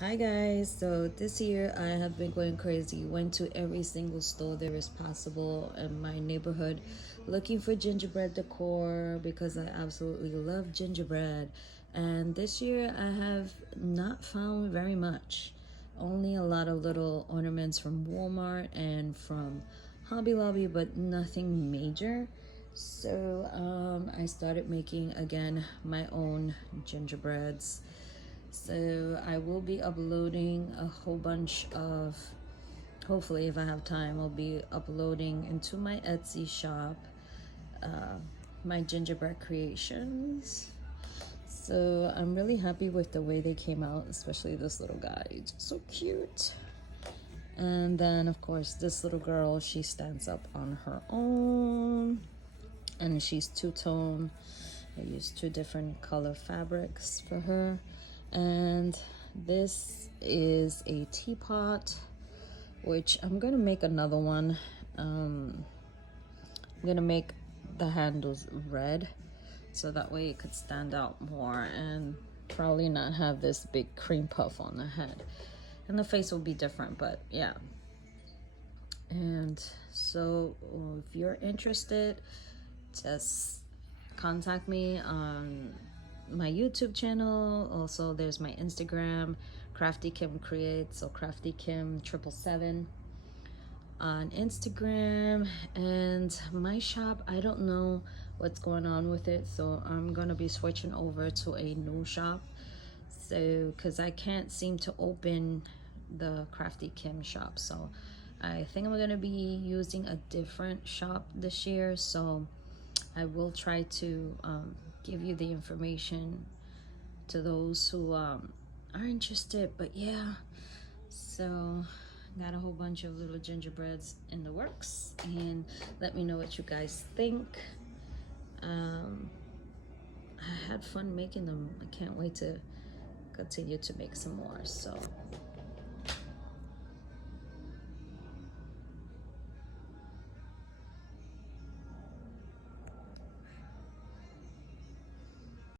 Hi guys, so this year I have been going crazy. Went to every single store there is possible in my neighborhood looking for gingerbread decor because I absolutely love gingerbread. And this year I have not found very much. Only a lot of little ornaments from Walmart and from Hobby Lobby, but nothing major. So I started making again my own gingerbreads. So I will be uploading a whole bunch of, hopefully if I have time, I'll be uploading into my Etsy shop uh, my gingerbread creations. So I'm really happy with the way they came out, especially this little guy. It's so cute. And then of course this little girl, she stands up on her own and she's two-tone. I used two different color fabrics for her. And this is a teapot, which I'm gonna make another one. I'm gonna make the handles red so that way it could stand out more and probably not have this big cream puff on the head. And the face will be different, but yeah. And so if you're interested, just contact me on my YouTube channel. Also, there's my Instagram, Crafty Kim Creates, so Crafty Kim 777 on Instagram. And my shop, I don't know what's going on with it, so I'm gonna be switching over to a new shop. So, because I can't seem to open the Crafty Kim shop, so I think I'm gonna be using a different shop this year. So I will try to give you the information to those who are interested. But yeah, so got a whole bunch of little gingerbreads in the works, and let me know what you guys think. um, I had fun making them. I can't wait to continue to make some more. So